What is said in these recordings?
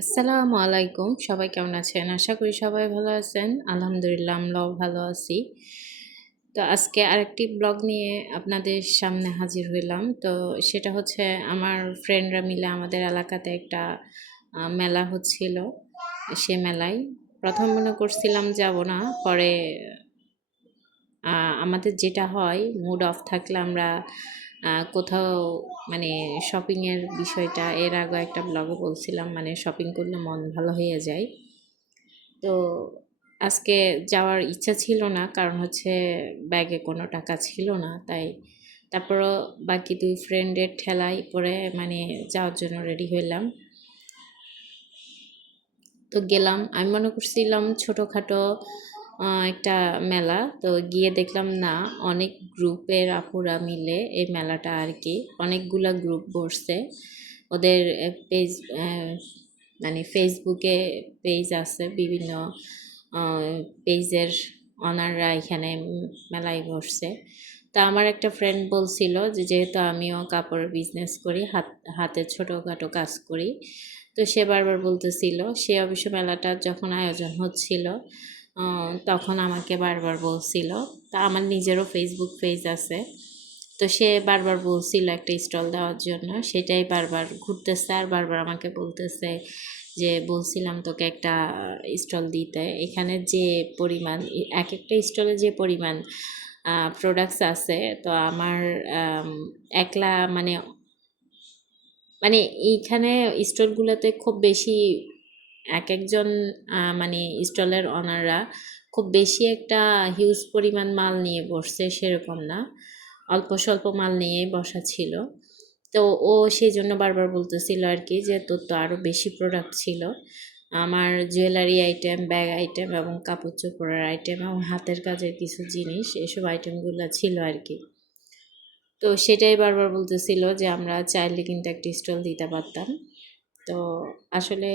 আসসালামু আলাইকুম। সবাই কেমন আছেন? আশা করি সবাই ভালো আছেন। আলহামদুলিল্লাহ আমরাও ভালো আছি। তো আজকে আরেকটি ব্লগ নিয়ে আপনাদের সামনে হাজির হইলাম। তো সেটা হচ্ছে আমার ফ্রেন্ডরা মিলে আমাদের এলাকাতে একটা মেলা হচ্ছিল। সে মেলায় ১ম মনে করছিলাম যাব না। পরে আমাদের যেটা হয় মুড অফ থাকলে আমরা কোথাও মানে শপিংয়ের বিষয়টা এর আগেও একটা ব্লগে বলছিলাম, মানে শপিং করলে মন ভালো হয়ে যায়। তো আজকে যাওয়ার ইচ্ছা ছিল না, কারণ হচ্ছে ব্যাগে কোনো টাকা ছিল না, তাই তারপরও বাকি ২ ফ্রেন্ডের ঠেলায় পরে মানে যাওয়ার জন্য রেডি হইলাম। তো গেলাম। আমি মনে করছিলাম ছোটোখাটো একটা মেলা, তো গিয়ে দেখলাম না, অনেক গ্রুপের আপুরা মিলে এই মেলাটা আর কি, অনেকগুলা গ্রুপ বসছে। ওদের পেজ মানে ফেসবুকে পেজ আছে, বিভিন্ন পেজের অনাররা এখানে মেলায় বসছে। তা আমার একটা ফ্রেন্ড বলছিল যে যেহেতু আমিও কাপড়ের বিজনেস করি, হাতের ছোটোখাটো কাজ করি, তো সে বারবার বলতেছিল, সে অবশ্য মেলাটা যখন আয়োজন হচ্ছিল তখন আমাকে বারবার বলছিল। তা আমার নিজেরও ফেসবুক পেজ আছে, তো সে বারবার বলছিল একটা স্টল দেওয়ার জন্য, সেটাই বারবার ঘুরতেছে আর বারবার আমাকে বলতেছে যে বলছিলাম তোকে একটা স্টল দিতে। এখানে যে পরিমাণ, এক একটা স্টলে যে পরিমাণ প্রোডাক্টস আছে, তো আমার একলা মানে মানে এইখানে স্টলগুলোতে খুব বেশি এক একজন মানে স্টলের ওনাররা খুব বেশি একটা হিউজ পরিমাণ মাল নিয়ে বসছে সেরকম না, অল্প স্বল্প মাল নিয়েই বসা ছিল। তো ও সেই জন্য বারবার বলতেছিল আর কি যে তোর তো আরও বেশি প্রোডাক্ট ছিল, আমার জুয়েলারি আইটেম, ব্যাগ আইটেম এবং কাপড় চোপড়ের আইটেম এবং হাতের কাজের কিছু জিনিস, এসব আইটেমগুলো ছিল আর কি। তো সেটাই বারবার বলতেছিল যে আমরা চাইলে কিন্তু একটা স্টল দিতে পারতাম। তো আসলে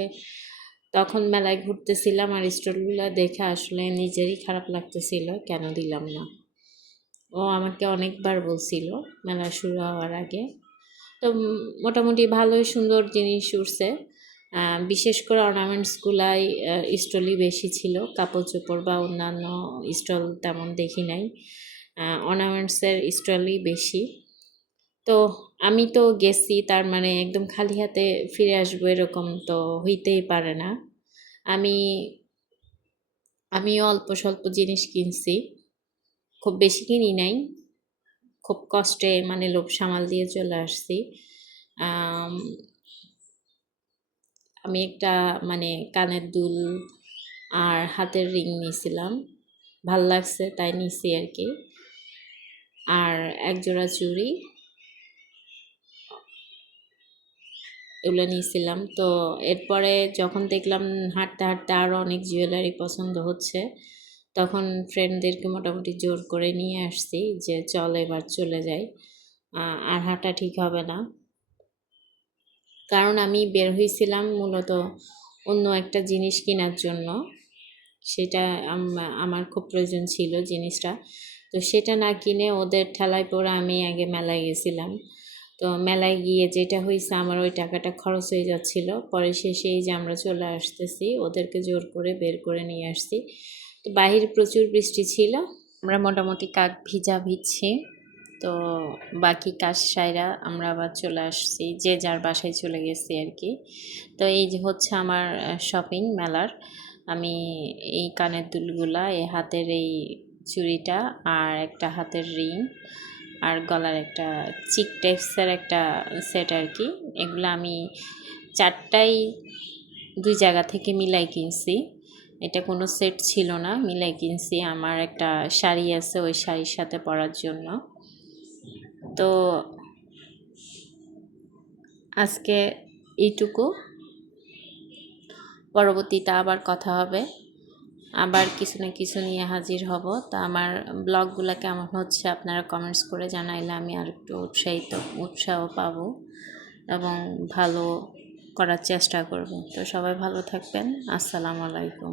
তখন মেলায় ঘুরতেছিলাম আর স্টলগুলো দেখে আসলে নিজেরই খারাপ লাগতেছিল, কেন দিলাম না। ও আমাকে অনেকবার বলছিল মেলা শুরু হওয়ার আগে। তো মোটামুটি ভালোই সুন্দর জিনিস উঠছে। বিশেষ করে অর্নামেন্টসগুলাই স্টলই বেশি ছিল, কাপড় চোপড় বা অন্যান্য স্টল তেমন দেখি নাই। অর্নামেন্টসের স্টলই বেশি। তো আমি তো গেছি, তার মানে একদম খালি হাতে ফিরে আসবো এরকম তো হইতেই পারে না। আমি আমিও অল্প স্বল্প জিনিস কিনছি, খুব বেশি কিনি নাই, খুব কষ্টে মানে লোভ সামাল দিয়ে চলে আসছি। আমি একটা মানে কানের দুল আর হাতের রিং নিয়েছিলাম, ভাল লাগছে তাই নিছি আর কি, আর এক জোড়া চুড়ি, এগুলো নিয়েছিলাম। তো এরপরে যখন দেখলাম হাঁটতে হাঁটতে আরও অনেক জুয়েলারি পছন্দ হচ্ছে, তখন ফ্রেন্ডদেরকে মোটামুটি জোর করে নিয়ে আসছি যে চল এবার চলে যাই, আর হাঁটা ঠিক হবে না। কারণ আমি বের হয়েছিলাম মূলত অন্য একটা জিনিস কেনার জন্য, সেটা আমার খুব প্রয়োজন ছিল জিনিসটা। তো সেটা না কিনে ওদের ঠেলায় পড়ে আমি আগে মেলায় গেছিলাম। তো মেলায় গিয়ে যেটা হয়েছে, আমার ওই টাকাটা খরচ হয়ে যাচ্ছিল। পরে শেষে এই যে আমরা চলে আসতেছি, ওদেরকে জোর করে বের করে নিয়ে আসছি। তো বাহিরে প্রচুর বৃষ্টি ছিল, আমরা মোটামুটি কাক ভিজা ভিজছি। তো বাকি কাজ সাইরা আমরা আবার চলে আসছি, যে যার বাসায় চলে গেছি আর কি। তো এই যে হচ্ছে আমার শপিং মেলার। আমি এই কানের দুলগুলা, এই হাতের এই চুড়িটা আর একটা হাতের রিং আর গলার একটা চিক টাইপসের একটা সেট আর কি, এগুলো আমি 4টাই 2 জায়গা থেকে মিলাই কিনছি। এটা কোনো সেট ছিল না, মিলাই কিনছি। আমার একটা শাড়ি আছে, ওই শাড়ির সাথে পরার জন্য। তো আজকে এইটুকু, পরবর্তীতে আবার কথা হবে, আবার কিছু না কিছু নিয়ে হাজির হব। তা আমার ব্লগগুলো কেমন হচ্ছে আপনারা কমেন্টস করে জানাইলে আমি আর একটু উৎসাহ পাবো এবং ভালো করার চেষ্টা করব। তো সবাই ভালো থাকবেন। আসসালামু আলাইকুম।